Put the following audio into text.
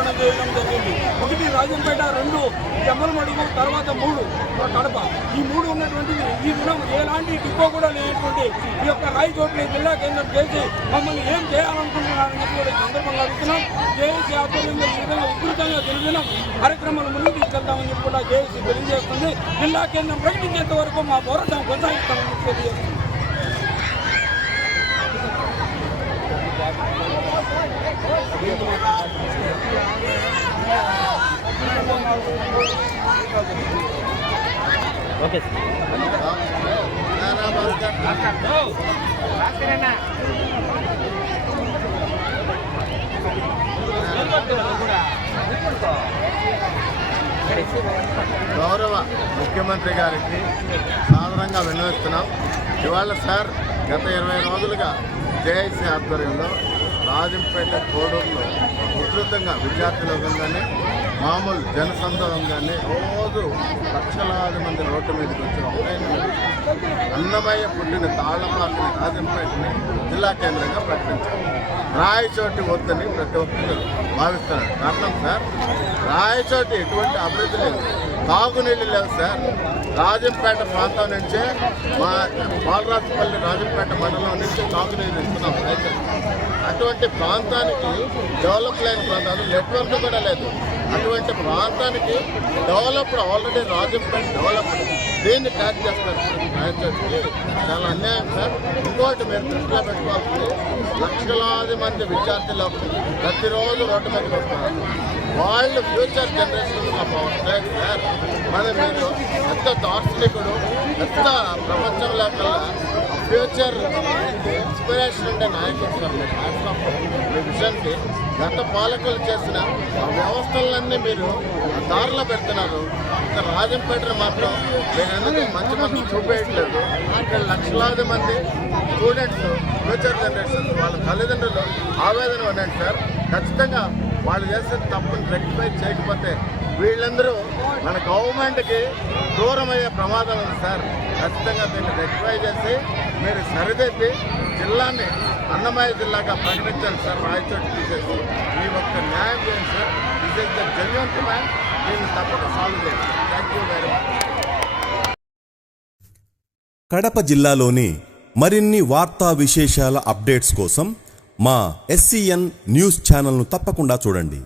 ప్రక్షాళన చేయడం జరిగింది. 1 రాజంపేట, 2 జమ్మలమడుగు, తర్వాత 3 కడప. ఈ 3 ఉన్నటువంటిది ఈ దినం ఎలాంటి డిపో కూడా లేనటువంటి ఈ యొక్క రాయచోటిని జిల్లా కేంద్రం చేసి మమ్మల్ని ఏం చేయాలనుకుంటున్నారని కూడా సందర్భంగా అడుగుతున్నాం. జేఏసీ ఆధ్వర్యంలో ఈ విధంగా ఉధృతంగా దినదినం కార్యక్రమాలు ముందుకు తీసుకెళ్తామని చెప్పి కూడా జేఏసీ తెలియజేస్తుంది. జిల్లా కేంద్రం ప్రకటించేంత వరకు మా పోరాటం కొనసాగిస్తామని తెలియజేస్తుంది. ఓకే గౌరవ ముఖ్యమంత్రి గారికి సాధారణంగా విన్నవిస్తున్నాం. ఇవాళ సార్ గత 20 రోజులుగా జేఏసీ ఆధ్వర్యంలో రాజంపేట కోడూరులో ఉధృతంగా విద్యార్థులు కానీ మామూలు జనసందోహం కానీ రోజు లక్షలాది మంది రోడ్డు మీదకి వచ్చి అన్నమయ్య పుట్టిన తాళపాకని రాజంపేటని జిల్లా కేంద్రంగా ప్రకటించారు. రాయచోటి వద్దని ప్రతి ఒక్కరు భావిస్తున్నారు. కారణం సార్, రాయచోటి ఎటువంటి అభివృద్ధి లేదు, తాగునీళ్ళు లేవు సార్. రాజంపేట ప్రాంతం నుంచే మా బాలరాజుపల్లి రాజంపేట మండలం నుంచి తాగునీరు ఇస్తున్నాం రైతులు. అటువంటి ప్రాంతానికి డెవలప్ లేని ప్రాంతాలు నెట్వర్క్ కూడా లేదు. అటువంటి ప్రాంతానికి డెవలప్డ్ ఆల్రెడీ రాజంపేట డెవలప్డ్ దీన్ని ట్యాక్ చేస్తారు. రాయచోటికి చాలా అన్యాయం సార్. ఇంకోటి మీరు దృష్టిలో పెట్టుకోవాల్సింది, లక్షలాది మంది విద్యార్థులు ప్రతిరోజు రోడ్డు మీదకి వస్తున్నారు. వాళ్ళు ఫ్యూచర్ జనరేషన్ వస్తాయి సార్. మరి మీరు ఎంత దార్శనికుడు, ఎంత ప్రపంచంలో కల్లా ఫ్యూచర్ ఇన్స్పిరేషన్ ఉండే నాయకుడు సార్. మీరు మీ విజన్కి గత పాలకులు చేసిన ఆ వ్యవస్థలన్నీ మీరు దారిలో పెడుతున్నారు. ఇక్కడ రాజంపేటను మాత్రం మీరు ఎందుకు మంచి మంది చూపేయట్లేదు. ఇక్కడ లక్షలాది మంది స్టూడెంట్స్, ఫ్యూచర్ జనరేషన్స్, వాళ్ళ తల్లిదండ్రులు ఆవేదన ఉండండి సార్. ఖచ్చితంగా వాళ్ళు చేసిన తప్పుని రెక్టిఫై చేయకపోతే వీళ్ళందరూ మన గవర్నమెంట్కి దూరం అయ్యే ప్రమాదం ఉంది సార్. ఖచ్చితంగా దీన్ని రెక్టిఫై చేసి మీరు సరిదిద్ది జిల్లాని అన్నమయ్య జిల్లాగా ప్రకటించాలి సార్. రాయచోటి తీసేసి మీ ఒక్క న్యాయం చేయండి sir. This is the genuine demand. దీన్ని తప్పక సాల్వ్ చేయండి. Thank you very much. Kadapa జిల్లాలోని మరిన్ని వార్తా విశేషాల అప్డేట్స్ కోసం మా SCN న్యూస్ ఛానల్ను తప్పకుండా చూడండి.